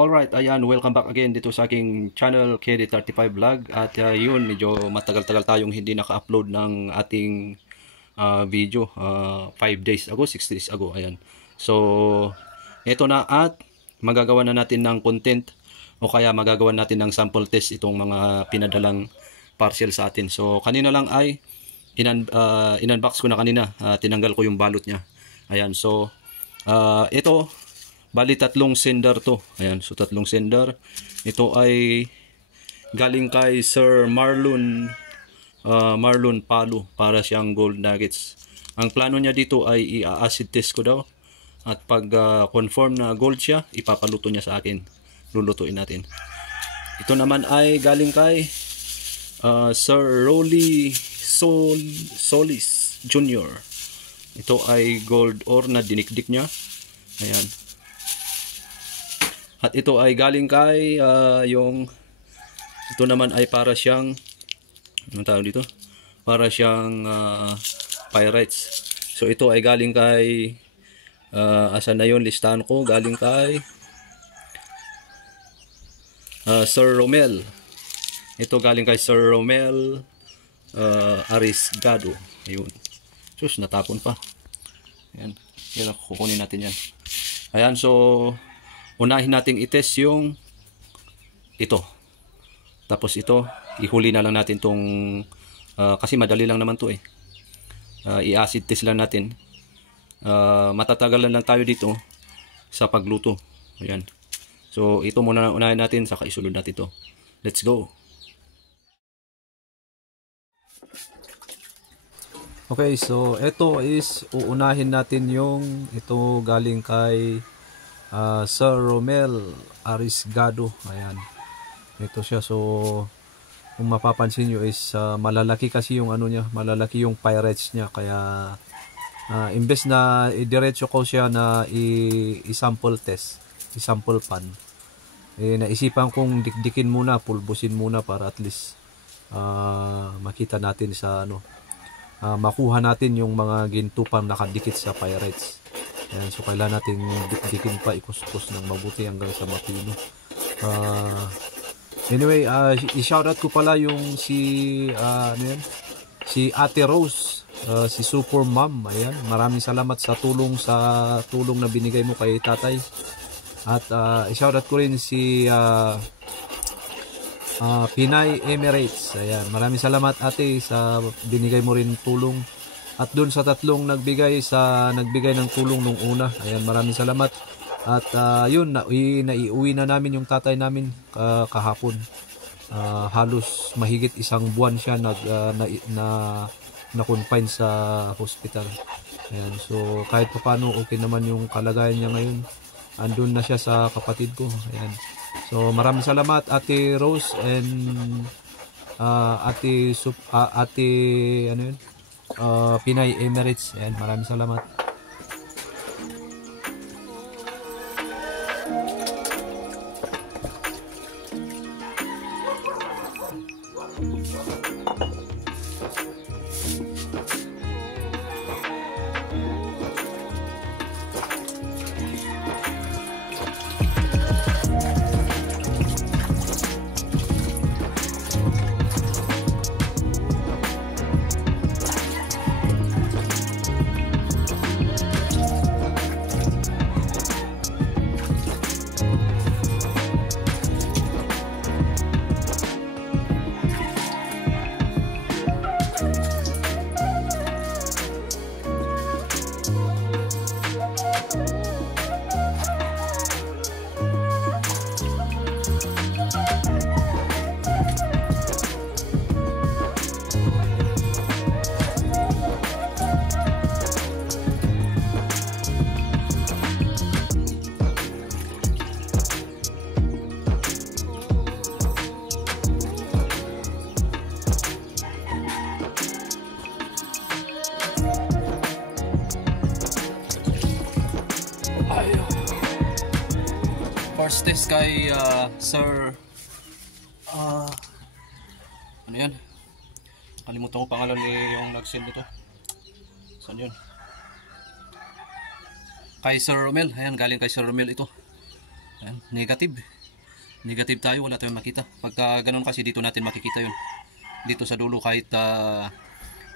Alright, ayan, welcome back again dito sa aking channel, KD35 Vlog. At yun, medyo matagal-tagal tayong hindi naka-upload ng ating video. 5 days ago, 6 days ago, ayan. So, ito na at magagawa na natin ng content o kaya magagawa natin ng sample test itong mga pinadalang parcel sa atin. So, kanina lang ay in-unbox ko na kanina, tinanggal ko yung balot niya. Ayan, so, ito, bali tatlong sender to. Ayan, so tatlong sender. Ito ay galing kay Sir Marlon Palo para siyang gold nuggets. Ang plano niya dito ay i-acid test ko daw. At pag confirm na gold siya, ipapaluto niya sa akin. Lulutuin natin. Ito naman ay galing kay Sir Rolly Solis Jr. Ito ay gold ore na dinikdik niya. Ayan. At ito ay galing kay ito naman ay para siyang anong tawag dito? Para siyang pyrites. So ito ay galing kay asan na yun, listahan ko, galing kay Sir Romel. Ito galing kay Sir Romel Arisgado. Ayun. Sus, natapon pa. Ayan. Kaya kukunin natin yan. Ayan, so unahin nating i-test yung ito. Tapos ito, ihuli na lang natin tong kasi madali lang naman to eh. I-acid test lang natin. Matatagalan lang tayo dito sa pagluto. Ayan. So ito muna unahin natin, saka isunod natin ito. Let's go. Okay, so ito is uunahin natin yung ito galing kay Sir Romel Arisgado. Ayan. Ito siya. So kung mapapansin nyo is malalaki kasi yung ano niya, malalaki yung pyrites niya, kaya imbes na idiretso ko siya na i-sample test, i-sample pan, naisipan kong dikdikin muna, pulbusin muna para at least makita natin sa ano, makuha natin yung mga gintupang nakadikit sa pyrites. Ayan, so kailangan natin dikdikin pa, ikuskus ng mabuti hanggang sa mapino. Anyway, i-shoutout ko pala yung si Ate Rose, si Super Mom. Ayan, maraming salamat sa tulong na binigay mo kay tatay. At i-shoutout ko rin si Pinay Emirates. Ayan, maraming salamat ate sa binigay mo rin tulong. At dun sa tatlong nagbigay ng tulong nung una. Ayan, maraming salamat. At yun, naiuwi na namin yung tatay namin kahapon. Halos mahigit isang buwan siya na-confine sa hospital. Ayan, so kahit pa paano okay naman yung kalagayan niya ngayon. Andun na siya sa kapatid ko. Ayan. So maraming salamat Ate Rose and Ate ano yun? Pinay Emirates. Ayan, maraming salamat. First test kay Sir ano yan, kalimutan ko pangalan ni yung nag-send nito. Saan yun? Kay Sir Romel. Ayan, galing kay Sir Romel ito. Ayan, negative. Negative tayo, wala tayong makita. Pagka ganun kasi dito natin makikita yun. Dito sa dulo kahit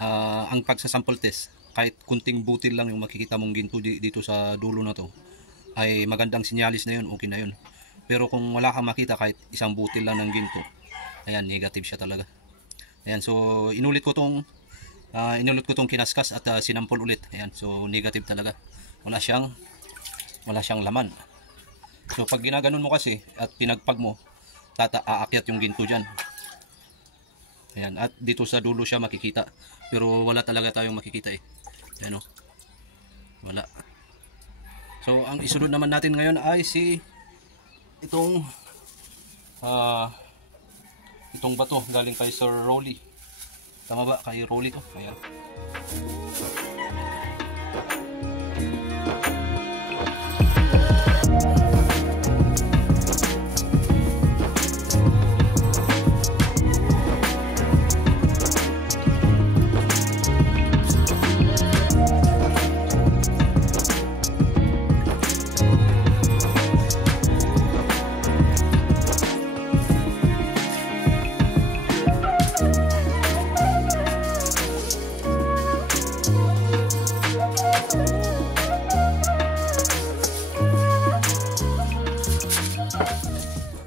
ang pagsasample test, kahit kunting butil lang yung makikita mong ginto dito sa dulo na to, ay magandang sinyalis na yun, okay na yun. Pero kung wala kang makita kahit isang butil lang ng ginto, ayan, negative siya talaga. Ayan, so inulit ko tong kinaskas at sinampol ulit. Ayan, so negative talaga. Wala siyang laman. So pag ginaganon mo kasi at pinagpag mo, aakyat yung ginto dyan. Ayan, at dito sa dulo siya makikita. Pero wala talaga tayong makikita eh. Ayan o. Wala. So ang isunod naman natin ngayon ay itong bato galing kay Sir Rolly. Tama ba? Kay Rolly to. Ayan.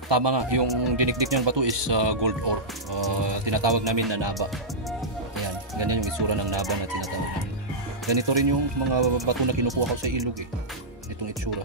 Tama nga, yung dinikdik niyang bato is gold ore. Tinatawag namin na naba. Ayan, ganyan yung itsura ng naba na tinatawag namin. Ganito rin yung mga bato na kinukuha ko sa ilog eh. Itong itsura.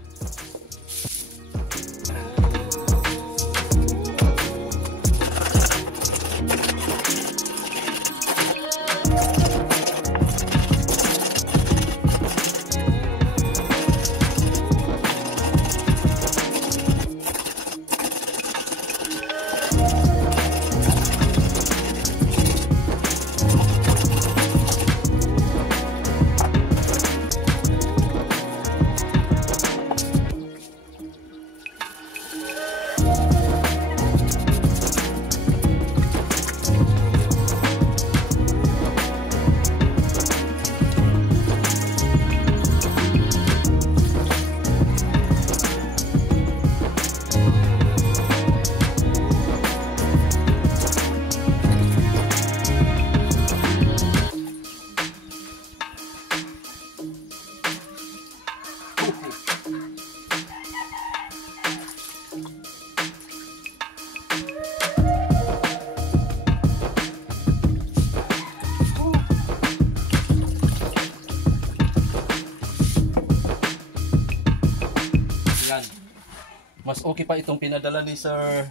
Mas okay pa itong pinadala ni Sir,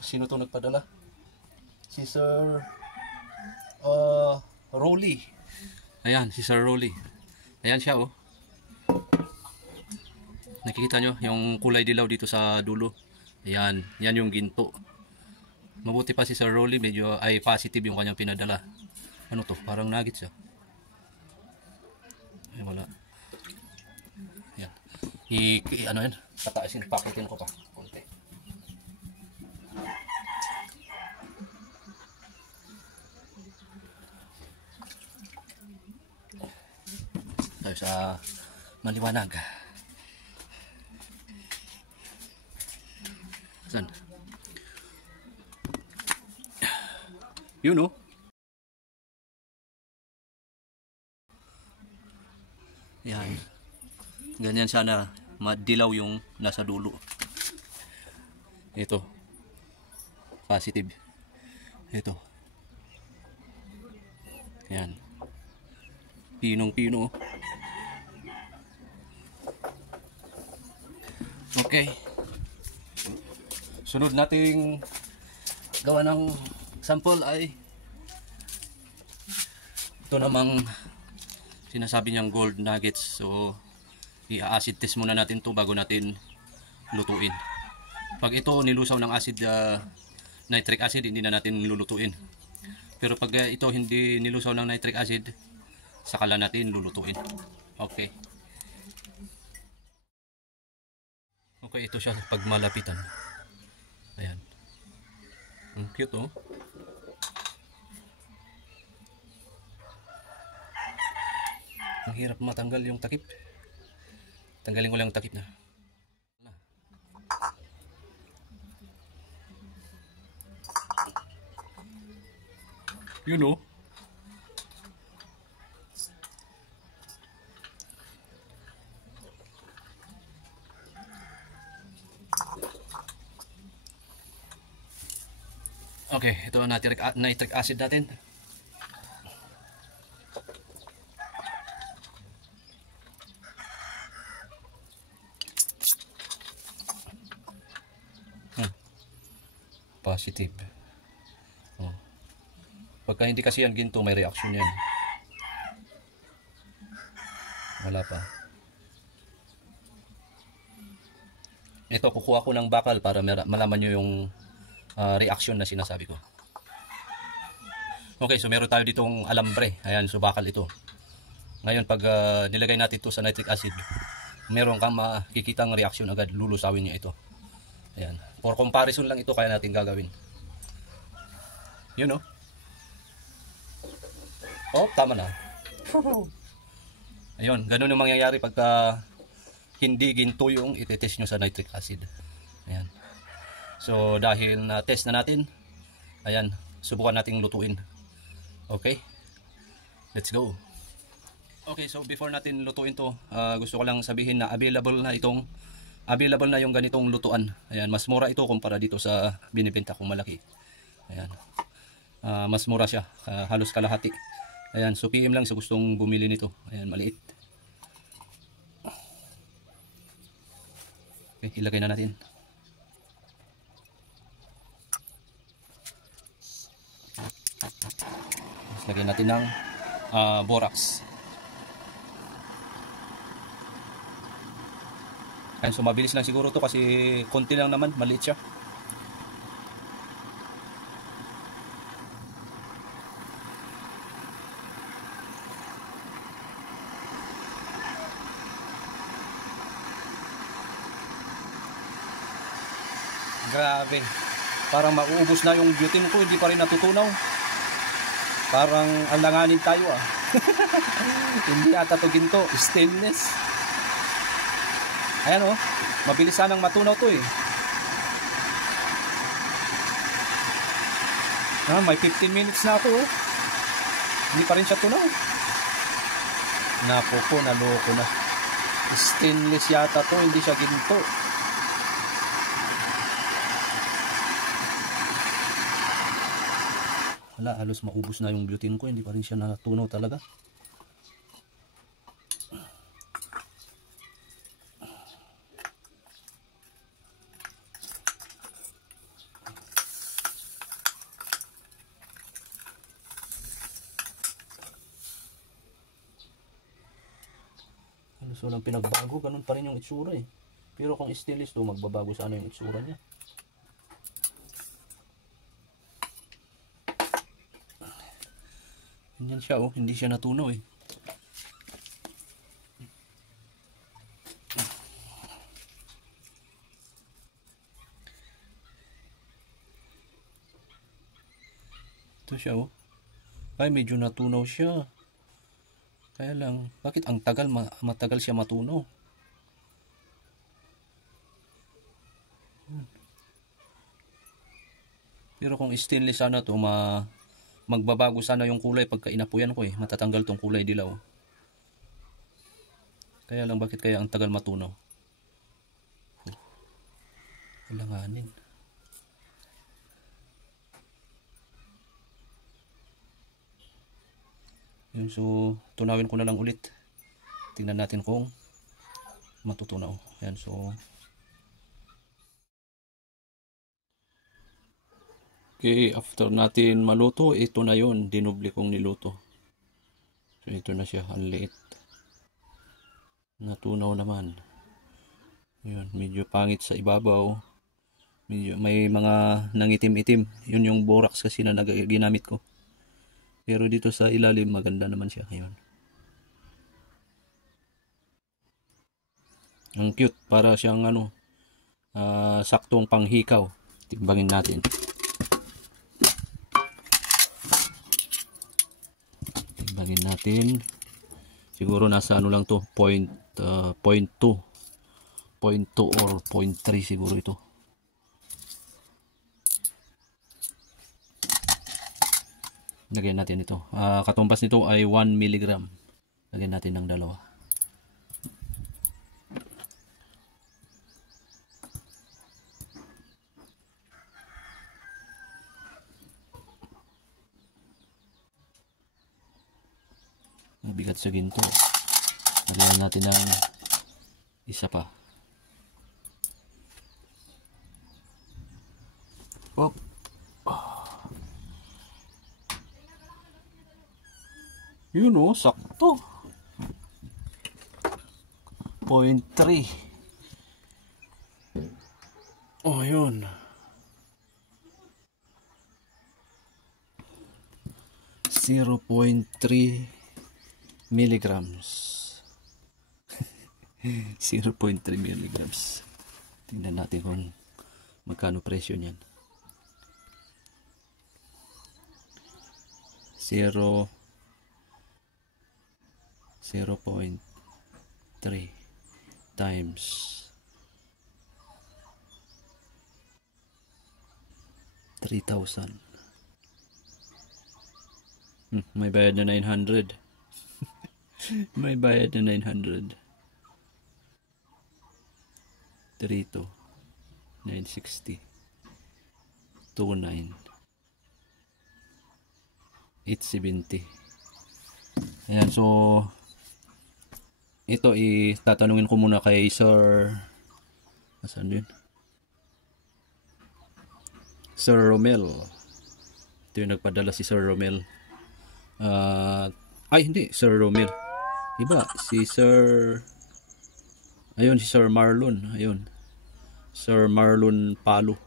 sino to nagpadala? Si Sir Rolly. Ayan, si Sir Rolly. Ayan siya oh. Nakikita nyo yung kulay dilaw dito sa dulo. Ayan, yan yung ginto. Mabuti pa si Sir Rolly, medyo ay positive yung kanyang pinadala. Ano to? Parang nugget siya. Ay wala. Ayan. Ano yan? Pataasin, pakitin ko pa konti. Tayo sa maliwanag. Saan? Yun oh. Yan. Ganyan sana madilaw yung nasa dulo. Ito. Positive. Ito. Yan. Pinong-pino. Okay. Sunod nating gawa ng sample ay ito namang sinasabi niyang gold nuggets. So i-acid test muna natin to bago natin lutuin. Pag ito nilusaw ng nitric acid, hindi na natin lulutuin. Pero pag ito hindi nilusaw ng nitric acid, saka lang natin lulutuin. Okay. Okay, ito siya pag malapitan. Ayan. Ang cute oh. Ang hirap matanggal yung takip. Tanggalin ko lang yung takip na. You know. Okay, ito nitric acid natin. Positive. Oh. Pagka hindi kasi yan ginto, may reaction yan. Wala pa. Ito, kukuha ko ng bakal para malaman nyo yung reaction na sinasabi ko. Okay, so meron tayo ditong alambre. Ayan, so bakal ito. Ngayon, pag nilagay natin ito sa nitric acid, meron kang makikitang reaction agad. Lulusawin niya ito. Ayan. For comparison lang ito kaya natin gagawin. You know? Oh, tama na. Ayun, ganun yung mangyayari pagka hindi ginto yung itetest nyo sa nitric acid. Ayan. So, dahil na-test na natin, ayan, subukan nating lutuin. Okay? Let's go. Okay, so before natin lutuin to, gusto ko lang sabihin na available na yung ganitong lutuan. Ayan, mas mura ito kumpara dito sa binibenta kong malaki. Ayan. Mas mura siya, halos kalahati. Ayan, so PM lang sa gustong bumili nito. Ayan, maliit. Okay, ilagay na natin. Tapos lagyan natin ng borax. Ayan, so mabilis lang siguro to kasi konti lang naman, maliit siya. Grabe, parang mauubos na yung butane ko, hindi pa rin natutunaw. Parang alanganin tayo Hindi ata to ginto, stainless. Ayan mabilis sanang matunaw to may 15 minutes na ako hindi pa rin siya tunaw. Napo po, naloko na. Stainless yata to, hindi siya ginto. Wala, halos maubos na yung butane ko, hindi pa rin siya natunaw talaga. Halos walang pinagbago, ganun pa rin yung itsura Pero kung stainless to, magbabago sana yung itsura niya. Ganyan siya hindi siya natunaw Ito siya ay medyo natunaw siya. Kaya lang, bakit ang tagal, matagal siya matunaw? Pero kung stainless sana to, magbabago sana yung kulay pagka inapuyan ko matatanggal tong kulay dilaw. Kaya lang, bakit kaya ang tagal matunaw? Kailanganin. Yun, so tunawin ko na lang ulit. Tingnan natin kung matutunaw. Yan, so okay, after natin maluto, ito na yun, dinubli kong niluto. So ito na siya, ang liit. Natunaw naman. Yun, medyo pangit sa ibabaw. Medyo may mga nangitim-itim. Yun yung borax kasi na ginamit ko. Pero dito sa ilalim, maganda naman siya ngayon. Ang cute, para siyang saktong panghikaw. Timbangin natin. Timbangin natin. Siguro nasa lang to, 0.2 or 0.3 siguro ito. Lagyan natin ito. Katumbas nito ay 1 milligram. Lagyan natin ng dalawa. Mabigat sa ginto. Lagyan natin ng isa pa. Oh. Yun o, sakto. 0.3. Oh, yun. 0.3 milligrams. 0.3 milligrams. Tingnan natin kung magkano presyo niyan. 0.3 times 3,000. May bayad na 900. May bayad na 900. 3 to 960 29 870. Ayan, so ito tatanungin ko muna kay Sir, asan yun? Sir Romel. Ito yung nagpadala, si Sir Romel. Ay hindi, Sir Romel. Iba, si Sir, ayun, si Sir Marlon. Ayun, Sir Marlon Palo.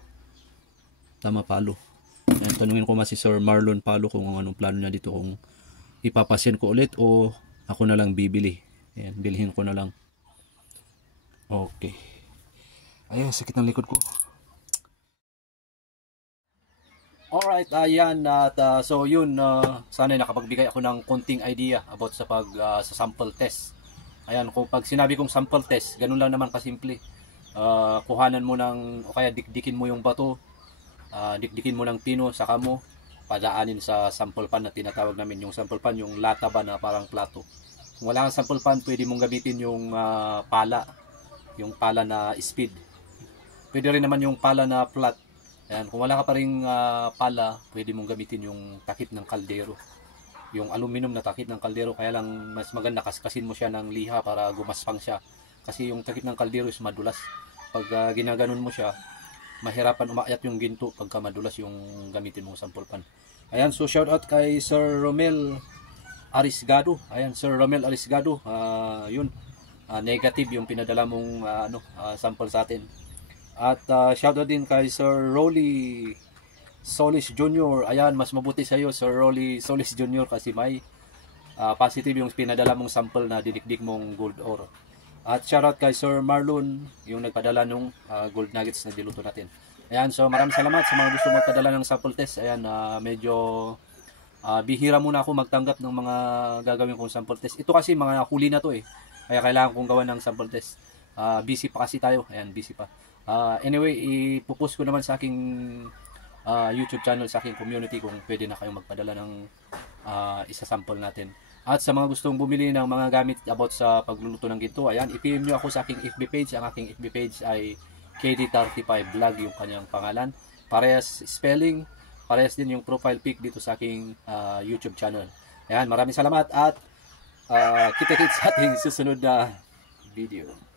Tama, Palo. Ayan, tanungin ko si Sir Marlon Palo kung anong plano niya dito, kung ipapasin ko ulit o ako na lang bibili. Ayan, bilhin ko na lang. Okay. Ayun, sakit ng likod ko. Alright, ayan, at so yun, sana nakapagbigay ako ng konting idea about sa sa sample test. Ayan, kung pag sinabi kong sample test, ganun lang naman kasimple. Kuhanan mo ng, o kaya dikdikin mo yung bato, dikdikin mo ng pino, saka mo padaanin sa sample pan na tinatawag namin. Yung sample pan, yung lata ba na parang plato. Kung wala kang sample pan, pwede mong gamitin yung pala, yung pala na speed. Pwede rin naman yung pala na flat. Ayan, kung wala ka pa ring pala, pwede mong gamitin yung takip ng kaldero. Yung aluminum na takip ng kaldero, kaya lang mas maganda kaskasin mo siya ng liha para gumaspang siya. Kasi yung takip ng kaldero is madulas. Pag ginaganon mo siya, mahirapan umakyat yung ginto pagka madulas yung gamitin mong sample pan. Ayan, so shout out kay Sir Romel Arisgado. Ayan, Sir Romel Arisgado. Yun, negative yung pinadala mong sample sa atin. At shoutout din kay Sir Rolly Solis Jr. Ayan, mas mabuti sa iyo, Sir Rolly Solis Jr. kasi may positive yung pinadala mong sample na didikdik mong gold ore. At shoutout kay Sir Marlon, yung nagpadala nung gold nuggets na diluto natin. Ayan, so maraming salamat sa mga gusto magpadala ng sample test. Ayan, medyo bihira muna ako magtanggap ng mga gagawin kong sample test. Ito kasi mga huli na to kaya kailangan kong gawa ng sample test. Busy pa kasi tayo. Ayan, busy pa. Anyway, ipopost ko naman sa aking YouTube channel, sa aking community, kung pwede na kayong magpadala ng isa-sample natin. At sa mga gustong bumili ng mga gamit about sa pagluluto ng ginto, ayan, i-PM nyo ako sa aking FB page. Ang aking FB page ay KD35 Vlog, yung kanyang pangalan. Parehas spelling, parehas din yung profile pic dito sa aking YouTube channel. Ayan, maraming salamat at kita-kits sa ating susunod na video.